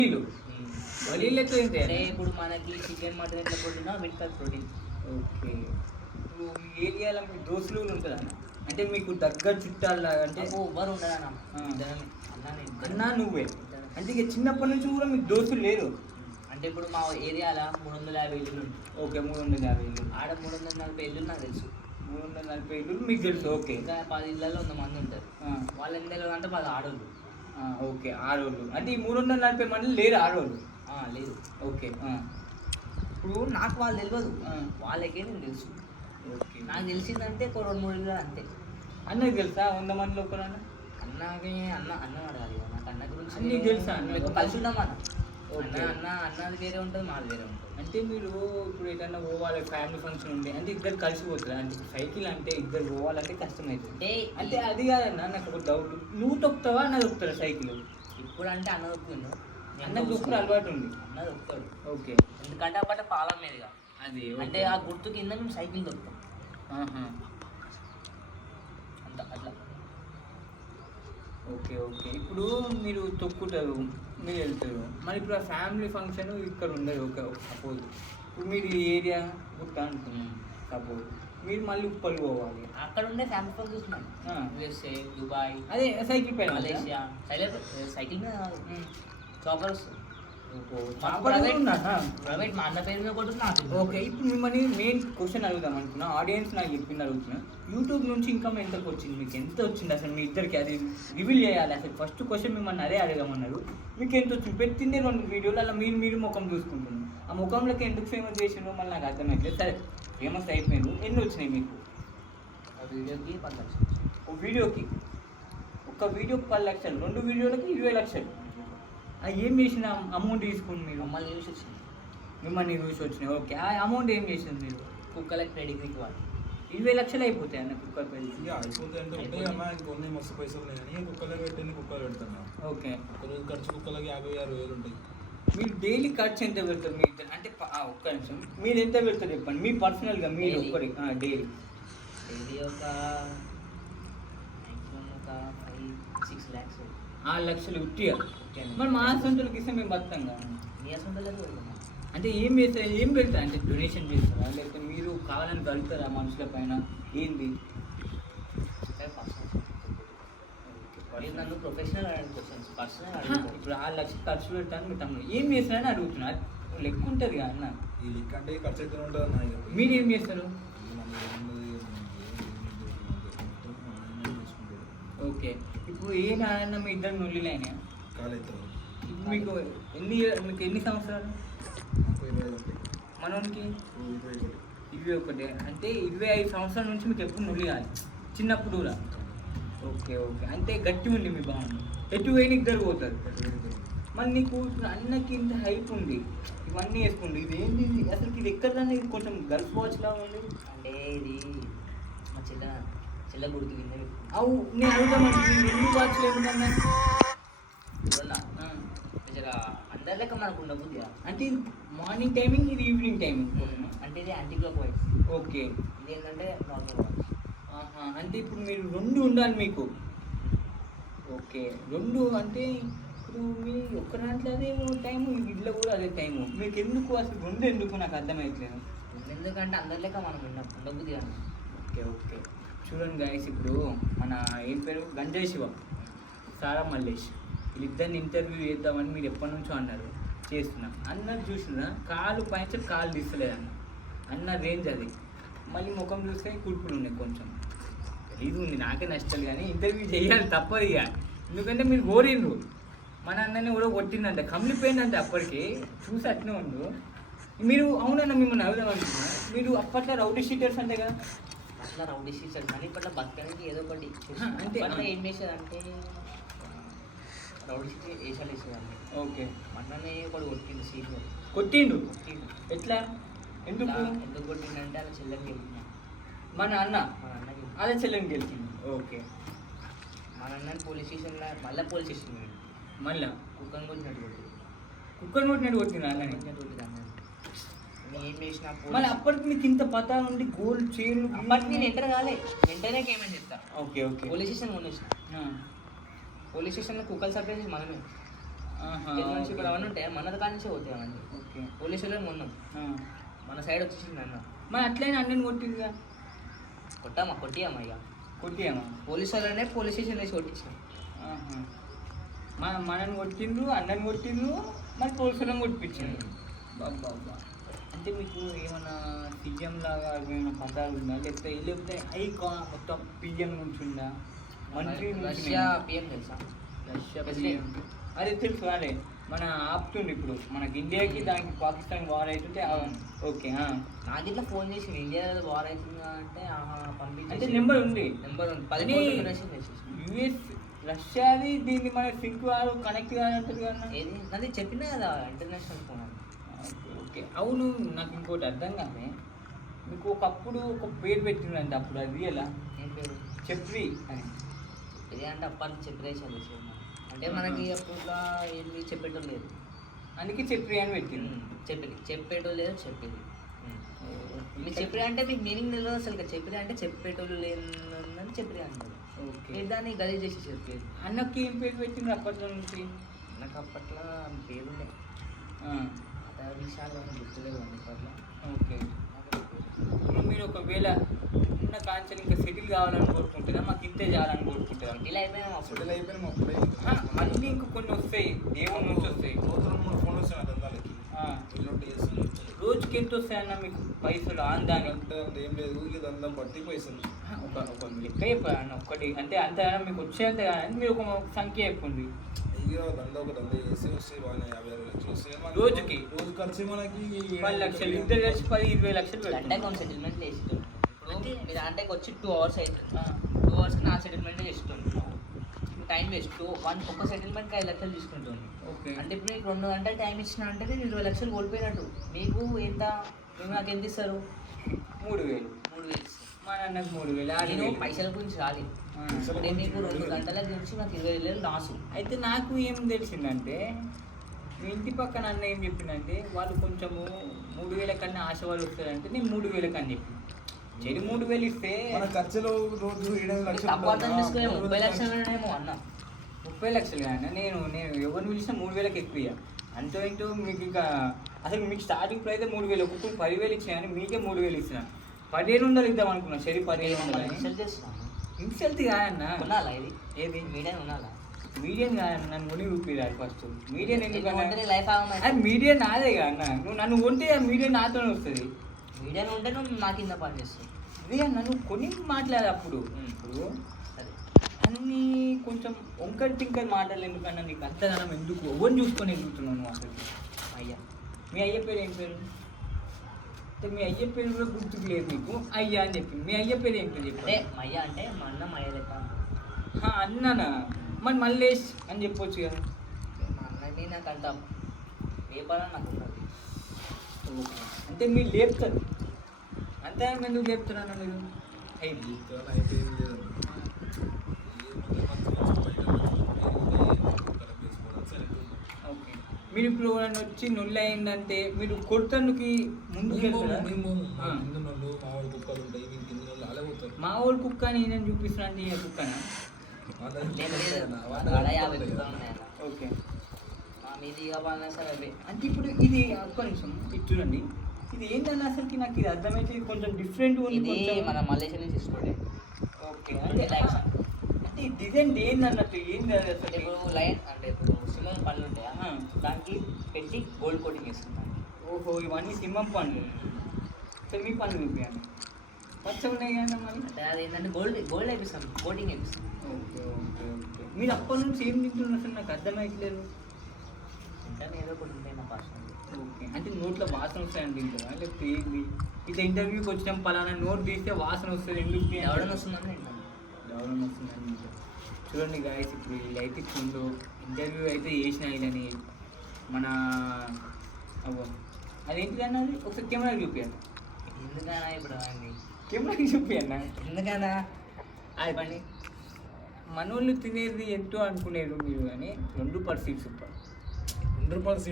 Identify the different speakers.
Speaker 1: వలీలు ఎక్కువ
Speaker 2: అంటే ఇప్పుడు మనకి చికెన్ మటన్ ఎట్లా ప్రోటీన్ వీటికి ప్రోటీన్.
Speaker 1: ఓకే. ఇప్పుడు మీ ఏరియాలో మీ దోస్తులు ఉంటుందా అంటే మీకు దగ్గర చుట్టాల అంటే
Speaker 2: ఎవరు ఉండదన్న
Speaker 1: అన్నా నువ్వే అంటే ఇక చిన్నప్పటి నుంచి కూడా మీకు దోస్తులు లేరు
Speaker 2: అంటే ఇప్పుడు మా ఏరియాలో 350 ఇల్లులు ఉంటాయి.
Speaker 1: ఓకే 350 ఇల్లు
Speaker 2: ఆడ 340 ఇల్లులు నాకు తెలుసు.
Speaker 1: 340 ఇల్లు మీకు తెలుసు. ఓకే.
Speaker 2: ఇంకా 10 ఇళ్ళల్లో 100 మంది ఉంటారు. వాళ్ళు ఎంత తెలియదు అంటే 10 ఆడోళ్ళు.
Speaker 1: ఓకే ఆడోళ్ళు అంటే ఈ 340 మంది లేరు ఆడోళ్ళు.
Speaker 2: లేదు.
Speaker 1: ఓకే.
Speaker 2: ఇప్పుడు నాకు వాళ్ళు తెలియదు, వాళ్ళకే నేను తెలుసు.
Speaker 1: ఓకే.
Speaker 2: నాకు తెలిసిందంటే ఒక 2-3 ఇళ్ళు అంతే.
Speaker 1: అన్నకి తెలుసా 100 మందిలో ఒకరన్నా?
Speaker 2: అన్నకి అన్న అడగాలి నాకు. అన్న గురించి
Speaker 1: అన్నీ తెలుసా?
Speaker 2: కలిసి ఉన్నాం అన్న. అన్నది వేరే ఉంటుంది, మాది వేరే ఉంటుంది.
Speaker 1: అంటే మీరు ఇప్పుడు ఏదైనా పోవాలి ఫ్యామిలీ ఫంక్షన్ ఉంటే అంటే ఇద్దరు కలిసి పోతుంది అంటే సైకిల్ అంటే ఇద్దరు పోవాలంటే కష్టమవుతుంది. అంటే అది కాదన్నా నాకు ఒక డౌట్, నువ్వు తొక్కుతావా అన్న తొక్కుతారా సైకిల్?
Speaker 2: ఇప్పుడు అంటే అన్న తొక్కుతుండు,
Speaker 1: అన్నకు తొక్కుడు అలవాటు ఉంది.
Speaker 2: అన్న తొక్కుతాడు.
Speaker 1: ఓకే.
Speaker 2: ఎందుకంటే అప్పటి పాలం మీదుగా
Speaker 1: అది
Speaker 2: అంటే ఆ గుర్తు కింద మేము సైకిల్ తొక్కుతాం అంత అట్లా.
Speaker 1: ఓకే. ఓకే. ఇప్పుడు మీరు తొక్కుతారు, మీరు వెళ్తారు, మరి ఇప్పుడు ఆ ఫ్యామిలీ ఫంక్షన్ ఇక్కడ ఉండదు. ఒక సపోజ్ ఇప్పుడు మీరు ఈ ఏరియా గుర్త అనుకున్నాం, సపోజ్ మీరు మళ్ళీ ఉప్పలు పోవాలి,
Speaker 2: అక్కడ ఉండే ఫ్యామిలీ ఫంక్షన్ చూస్తున్నాం. యూఎస్ఏ, దుబాయ్,
Speaker 1: అదే సైకిల్ పైన,
Speaker 2: మలేషియా సైకిల్ మీద చాపర్స్. ప్రైవేట్ మా అన్న పేరు మీద కూడా.
Speaker 1: ఓకే. ఇప్పుడు మిమ్మల్ని మెయిన్ క్వశ్చన్ అడుగుదాం అనుకున్నా, ఆడియన్స్ నాకు చెప్పింది అడుగుతున్నా, యూట్యూబ్ నుంచి ఇన్కమ్ ఎంతకు వచ్చింది, మీకు ఎంత వచ్చింది అసలు మీ ఇద్దరికి? అది రివీల్ చేయాలి. అసలు ఫస్ట్ క్వశ్చన్ మిమ్మల్ని అదే అడగమన్నారు. మీకు ఎంత వచ్చింది? పెట్టిందే 2 వీడియోలు, అలా మీరు ముఖం చూసుకుంటున్నారు. ఆ ముఖంలోకి ఎందుకు ఫేమస్ చేసినారో మళ్ళీ నాకు అర్థమవుతుంది. సరే ఫేమస్ అయిపోయారు, ఎన్ని వచ్చినాయి మీకు?
Speaker 2: వీడియోకి 10 లక్షలు.
Speaker 1: ఒక వీడియోకి 10 లక్షలు, 2 వీడియోలకి 20 లక్షలు. ఏం చేసిన అమౌంట్ తీసుకుని మీరు? మిమ్మల్ని చూసి వచ్చినాయి. ఓకే. ఆ అమౌంట్ ఏం చేసింది మీరు?
Speaker 2: కుక్కలకి పెడిగ్రీకి వాడు
Speaker 1: 20 లక్షలు అయిపోతాయి అన్న కుక్కర్ పెడిగ్రీ?
Speaker 3: అయిపోతే మస్తు పైసలు కానీ కుక్కలకి పెట్టండి, కుక్కలు పెడతాను.
Speaker 1: ఓకే.
Speaker 3: రోజు ఖర్చు కుక్కలకి 50-60 వేలు ఉంటాయి.
Speaker 1: మీరు డైలీ ఖర్చు ఎంత పెడతారు మీ ఇద్దరు అంటే? ఒక్క నిమిషం, మీరు ఎంత పెడతారు చెప్పండి మీ పర్సనల్గా, మీరు ఒక్కరి డైలీ
Speaker 2: ఒక 5-6 lakhs.
Speaker 1: 6 లక్షలు ఉట్టిగా. మరి మా సొంతలకు ఇస్తే మేము బతాం కదా.
Speaker 2: మీ సొంతలకు
Speaker 1: అంటే ఏం చేస్తారు, ఏం పెడతారు అంటే? డొనేషన్ చేస్తారా లేకపోతే మీరు కావాలని కలుగుతారా మనుషుల పైన? ఏంది
Speaker 2: నన్ను ప్రొఫెషనల్ క్వశ్చన్స్ పర్సనల్.
Speaker 1: ఇప్పుడు 6 లక్షలు ఖర్చు పెడతాను మీ తమ్ముడు ఏం చేస్తారని అడుగుతున్నారు. లెక్క ఉంటుంది కదా అన్న.
Speaker 3: ఈ లెక్క అంటే ఖర్చు అయితే ఉంటుంది.
Speaker 1: మీరు ఏం చేస్తారు? ఓకే. ఇప్పుడు ఏ నాన్న మీ ఇద్దరు నుల్లిలైనా మీకు ఎన్ని సంవత్సరాలు? మనోనికి 21. అంటే 25 సంవత్సరాల నుంచి మీకు ఎప్పుడు నుల్లి కాదు, చిన్నప్పుడు కూడా. ఓకే. ఓకే. అంటే గట్టి ఉంది మీ బాగుంది. ఎటు పోయిన ఇద్దరు పోతారు. మరి నీకు ఇప్పుడు అన్నకి ఇంత హైప్ ఉంది, ఇవన్నీ వేసుకుంది, ఇది ఏంటి అసలు? ఇది ఎక్కడన్నా ఇది కొంచెం గల్ఫ్ వాచ్ లా ఉంది.
Speaker 2: అంటే ఇది మా చెల్ల గుర్తు కింద.
Speaker 1: అవు నేను అడుగుతామంటే ఎన్ని వాచ్లు ఏముందన్నా?
Speaker 2: అందరి లెక్క మనకు ఉండబుద్ది.
Speaker 1: అంటే మార్నింగ్ టైమింగ్, ఇది ఈవినింగ్ టైమింగ్.
Speaker 2: అంటే ఇది యాంటీ క్లాక్ వైజ్.
Speaker 1: ఓకే.
Speaker 2: ఇది ఏంటంటే నార్మల్ వాచ్.
Speaker 1: అంటే ఇప్పుడు మీరు 2 ఉండాలి మీకు. ఓకే. 2 అంటే ఇప్పుడు మీ ఒక్క దాంట్లో అదే టైము, ఇంట్లో కూడా అదే టైము. మీకు ఎందుకు అసలు 2 ఎందుకు నాకు అర్థమవుతలేదు.
Speaker 2: ఎందుకంటే అందరి లెక్క మనం ఉండబుద్ది కానీ.
Speaker 1: ఓకే. ఓకే. చూడండి గైస్, ఇప్పుడు మన ఏం పేరు గంజాయి శివ, సారా మల్లేష్, వీళ్ళిద్దరిని ఇంటర్వ్యూ చేద్దామని మీరు ఎప్పటి నుంచో అన్నారు, చేస్తున్నాం. అన్నది చూసినా కాలు పైన కాలు తీస్తలేదు అన్న రేంజ్ అది. మళ్ళీ ముఖం చూస్తే కుడుపులు ఉన్నాయి, కొంచెం ఇది ఉంది. నాకే నష్టాలు కానీ ఇంటర్వ్యూ చేయాలి తప్పదు ఇక. ఎందుకంటే మీరు కోరిండ్రు, మన అన్నని కూడా కొట్టిందంటే కమిలిపోయిందంటే అప్పటికి చూసి అట్నే ఉండు. మీరు అవునన్నా మిమ్మల్ని అడుగుదాం అనుకున్నా, మీరు అప్పట్లో రౌడీ షీటర్స్ అంటే కదా?
Speaker 2: అట్లా రౌడీ షీటర్స్ కానీ ఇప్పట్లో బతకడానికి ఏదో ఒకటి
Speaker 1: అంటే
Speaker 2: ఏం చేసేది అంటే రౌడీ షీట్ వేసాలు వేసేదాన్ని.
Speaker 1: ఓకే.
Speaker 2: మన్ననే ఒకటి కొట్టిండు, సీట్
Speaker 1: కొట్టిండు. ఎట్లా? ఎందుకు
Speaker 2: కొట్టిండంటే అలా చెల్లెని గెలిచింది.
Speaker 1: మన అన్నకి అదే చెల్లెని గెలిచింది. ఓకే.
Speaker 2: మన అన్నని పోలీస్ స్టేషన్లో మళ్ళీ పోలీస్ స్టేషన్
Speaker 1: మళ్ళీ
Speaker 2: కుక్కని కొట్టినట్టు కొట్టింది.
Speaker 1: కుక్కని కొట్టినట్టు కొట్టింది అన్నని.
Speaker 2: ఏం చేసిన
Speaker 1: మళ్ళీ అప్పటికి మీకు ఇంత పతా నుండి గోల్డ్ చైన్.
Speaker 2: అప్పటికి నేను ఎంటర్ కాలే, వెంటనే ఏమని చెప్తా.
Speaker 1: ఓకే. ఓకే.
Speaker 2: పోలీస్ స్టేషన్ కొనేసిన. పోలీస్ స్టేషన్లో కుక్కలు సర్ప్రైజ్ మనమే.
Speaker 1: ఆహా,
Speaker 2: కింద నుంచి ఇప్పుడు
Speaker 1: ఓకే.
Speaker 2: అవన్నీ ఉంటాయి మన కాడ నుంచే పోతాయి అవన్నీ.
Speaker 1: ఓకే.
Speaker 2: పోలీసు వాళ్ళని మొన్నాం మన సైడ్ వచ్చేసింది అన్న
Speaker 1: మరి అట్లయినా అన్నని కొట్టిందిగా.
Speaker 2: కొట్టియామా ఇక
Speaker 1: కొట్టియామా?
Speaker 2: పోలీసు వాళ్ళనే పోలీస్ స్టేషన్ వేసి కొట్టించాం.
Speaker 1: మనని కొట్టిండ్రు, అన్నని కొట్టిండ్రు, మరి పోలీసులను కొట్టించిండ్రు. బాబా అంటే మీకు ఏమన్నా సీఎం లాగా ఏమైనా పదాలు ఉందా, లేకపోతే మొత్తం పిఎం నుంచి ఉందా, మంత్రి నుంచి
Speaker 2: రష్యా పిఎం తెలుసా?
Speaker 1: Russia
Speaker 2: president.
Speaker 1: PM. అదే తెలుసు. అదే మన ఆపుతుండే ఇప్పుడు మనకి ఇండియాకి దానికి పాకిస్తాన్ వార్ అవుతుంటే ఓకే.
Speaker 2: నాకు ఇట్లా ఫోన్ చేసి ఇండియా వార్ అవుతుందా అంటే
Speaker 1: అంటే
Speaker 2: పంపించి
Speaker 1: నెంబర్ ఉంది.
Speaker 2: నెంబర్ ఉంది
Speaker 1: కానీ
Speaker 2: 10 డొనేషన్ చేసేసి.
Speaker 1: యుఎస్ రష్యాది దీన్ని మన సింక్ కాదు, కనెక్ట్ కాదంటారు కదా.
Speaker 2: ఏది అది చెప్పినా కదా ఇంటర్నేషనల్ ఫోన్ అని.
Speaker 1: ఓకే. అవును, నాకు ఇంకోటి అర్థం కాదే. మీకు ఒకప్పుడు ఒక పేరు పెట్టిందంటే అప్పుడు అది ఎలా
Speaker 2: ఏం పేరు
Speaker 1: చెప్రి అని.
Speaker 2: ఇది అంటే అప్పటి చెప్పేసాను అంటే మనకి అప్పుడు ఏంటి చెప్పేటోళ్ళు లేదు.
Speaker 1: అందుకే చెప్రి అని పెట్టింది.
Speaker 2: చెప్పేటోళ్ళు లేదు చెప్పేది. మీరు చెప్పిరి అంటే మీకు మీనింగ్ తెలియదు అసలు. చెప్పిరి అంటే చెప్పేటోళ్ళు లేదని చెప్పిరి అంటారు.
Speaker 1: ఓకే.
Speaker 2: మీరు దాన్ని గలీజ్ చేసి చెప్పేది.
Speaker 1: అన్నకి ఏం పేరు పెట్టింది అప్పట్లో నుంచి?
Speaker 2: నాకు అప్పట్లో పేరుండే అదే విషయాలు గుర్తులేవు అప్పట్లో.
Speaker 1: ఓకే. ఇప్పుడు మీరు ఒకవేళ ఉన్న కాంచెలు ఇంకా సెటిల్ కావాలని కోరుకుంటారా, మాకు ఇంతే చేయాలని కోరుకుంటారా?
Speaker 2: ఇలా అయిపోయినా అప్పుడు
Speaker 3: సెటిల్ అయిపోయినాం అప్పుడే.
Speaker 1: మళ్ళీ ఇంక కొన్ని వస్తాయి, దేవుడి నుంచి వస్తాయి.
Speaker 3: రోజు 2-3 ఫోన్లు వస్తాయి నా దందాలకి. ఇల్లుంటే చేస్తాను.
Speaker 1: రోజుకి ఎంత వస్తాయన్న మీకు పైసలు ఆందాని?
Speaker 3: అంటే ఏం లేదు, ఇక దందం బట్టి పైసలు.
Speaker 1: ఒక లెక్క చెప్పాను ఒక్కటి, అంటే అంత మీకు వచ్చేంత కానీ మీరు ఒక సంఖ్య చెప్పండి.
Speaker 3: ఇక ఒక దంద చేసి వస్తే బాగా 50-60 లక్షలు వస్తాయి మనకి.
Speaker 1: రోజుకి?
Speaker 3: రోజు ఖర్చు మనకి
Speaker 1: 10 లక్షలు, ఇద్దరు కలిసి 10-20 లక్షలు
Speaker 2: అంటే
Speaker 1: పెట్టుకుంటాం.
Speaker 2: కొంచెం సెటిల్మెంట్ చేస్తుంది. ఇప్పుడు మీరు అంటే వచ్చి 2 hours అవుతుంది.
Speaker 1: ఆ.
Speaker 2: 2 hours నా సెటిల్మెంట్ చేస్తుంది. Time waste. ఒక్క సెటిల్మెంట్కి 5 లక్షలు తీసుకుంటుంది.
Speaker 1: ఓకే.
Speaker 2: అంటే ఇప్పుడు నీకు 2 గంటలు టైం ఇచ్చిన అంటే నేను 20 లక్షలు కోల్పోయినట్టు. మీకు ఎంత మీరు నాకు ఎంత ఇస్తారు?
Speaker 1: 3000.
Speaker 2: 3,000 ఇస్తారు.
Speaker 1: మా నాన్నకు 3000,
Speaker 2: నేను
Speaker 1: 6,000.
Speaker 2: పైసల గురించి రాలి.
Speaker 1: ఆ.
Speaker 2: నేను నీకు 2 గంటల గురించి నాకు 20,000 లాసు.
Speaker 1: అయితే నాకు ఏం తెలిసిందంటే, మీ ఇంటి పక్కన అన్న ఏం చెప్పిందంటే, వాళ్ళు కొంచెము 3000 కన్నా ఆశ వాళ్ళు వస్తారంటే నేను 3000 కన్నా చెప్పి చెడు 3000 ఇస్తే
Speaker 3: మన ఖర్చులు రోజు 7-8 లక్షలు
Speaker 2: తక్కువ అర్థం
Speaker 3: ఉంటుంది.
Speaker 2: తీసుకునే 30 లక్షలేమో అన్న.
Speaker 1: 30 లక్షలు కానీ నేను ఎవరిని పిలిచినా 3000కి ఎక్కువ ఇయ్య. అంతో ఇంటో మీకు ఇంకా అసలు మీకు స్టార్టింగ్ ప్రైస్ 3000, ఒక్కొక్కరు 10,000 ఇచ్చినా కానీ మీకే 3000 ఇచ్చిన. 1500 ఇద్దాం అనుకున్నా. సరే 1500 అని.
Speaker 2: ఇన్సల్ట్ చేస్తున్నాను.
Speaker 1: ఇన్సల్ట్ కాదన్న.
Speaker 2: కొనాలా ఇది?
Speaker 1: ఏది
Speaker 2: మీడియా కొనాలా?
Speaker 1: మీడియం కాదన్న, నన్ను కొని చూపిరాదు ఫస్ట్. మీడియం ఎందుకు?
Speaker 2: లైఫ్
Speaker 1: అది మీడియం నాదే కాదన్న. నువ్వు నన్ను కొంటే ఆ మీడియం నాతోనే వస్తుంది.
Speaker 2: మీడియా ఉంటే నువ్వు నా కింద పని చేస్తావు.
Speaker 1: అదే అన్న, నువ్వు కొని మాట్లాడు అప్పుడు. ఇప్పుడు
Speaker 2: సరే
Speaker 1: అన్నీ కొంచెం వంకర్ టింకర్ మాటలు ఎందుకన్నా నీకు అంతగానం ఎందుకు? ఎవరిని చూసుకొని ఎదుగుతున్నావు నువ్వు అసలు?
Speaker 2: అయ్యా
Speaker 1: మీ అయ్య పేరు ఏం పేరు? అంటే మీ అయ్య పేరు కూడా గుర్తుకు లేదు నీకు. అయ్యా అని చెప్పింది. మీ అయ్య పేరు ఏంటో చెప్పి.
Speaker 2: అంటే మయ్య అంటే మా అన్న మయ్య లెక్క.
Speaker 1: అన్నానా? మరి మల్లేష్ అని చెప్పొచ్చు కదా.
Speaker 2: మా అన్నని నాకు అంత వ్యాపారం నాకు ఉన్నది.
Speaker 1: అంటే మీరు లేపుతారు అంతే. ఎందుకు లేపుతున్నాను మీరు? అయ్యి
Speaker 3: చాలా అయిపోయింది లేదు.
Speaker 1: ఓకే. మీరు ఇప్పుడు ఎవరైనా వచ్చి నొల్లి అయిందంటే మీరు కొడుతానికి ముందుకు వెళ్తారా? మా ఊరు కుక్క అని నేను చూపిస్తున్నా అంటే ఈ కుక్కనా?
Speaker 2: లేదు లేదు వాడ 50 రూపాయలు ఉన్నాయన్న.
Speaker 1: ఓకే.
Speaker 2: మా మీది కావాలన్నా సరే అవే.
Speaker 1: అంటే ఇప్పుడు ఇది ఒక్క నిమిషం ఇది చూడండి. ఇది ఏంటన్నా అసలుకి నాకు ఇది అర్థమైతే ఇది కొంచెం డిఫరెంట్ ఉంది.
Speaker 2: ఇది
Speaker 1: కొంచెం
Speaker 2: మన మలేషియా నుంచి తీసుకోండి.
Speaker 1: ఓకే. అంటే అంటే ఈ డిజైన్ ఏంది అన్నట్టు ఏంది అది అసలు?
Speaker 2: ఇప్పుడు లైన్ అంటే ఇప్పుడు సింహం పళ్ళు ఉంటాయా, దానికి పెట్టి గోల్డ్ కోటింగ్ వేస్తున్నాను.
Speaker 1: ఓహో, ఇవన్నీ సింహం పండ్లు. సరే మీ పండ్లు చూపించండి. పచ్చ ఉన్నాయి కదా మరి.
Speaker 2: అంటే అది ఏంటంటే గోల్డ్ వేపిస్తాం, కోటింగ్ వేపిస్తాం.
Speaker 1: Okay okay okay. మీరు అప్పటి నుంచి ఏం తింటున్నారు అసలు నాకు అర్థమైతలేదు.
Speaker 2: ఇంకా ఏదో ఒకటి ఉంటాయి నా భాష.
Speaker 1: ఓకే. అంటే నోట్లో వాసన వస్తాయని తింటారా లేకపోతే ఏంది? ఇట్లా ఇంటర్వ్యూకి వచ్చినాం పలానా నోట్ తీస్తే వాసన వస్తుంది ఎందుకు?
Speaker 2: ఎవడన్నా వస్తుందని తింటాను.
Speaker 1: ఎవరైనా వస్తుందని తింటాం. చూడండి గాయస్, ఇప్పుడు వీళ్ళైతే ఇప్పుడు ఇంటర్వ్యూ అయితే చేసిన వీళ్ళని మన అవ్వ అదేంటిదన్న అది ఒకసారి కెమెరా చూపించాను.
Speaker 2: ఎందుకన్నా ఇప్పుడు అవన్నీ
Speaker 1: కెమెరాకి చూపించన్నా.
Speaker 2: ఎందుకన్నా
Speaker 1: అది పని మనోళ్ళు తినేది ఎంతో అనుకునేది మీరు కానీ 2% సూపర్.
Speaker 3: 100%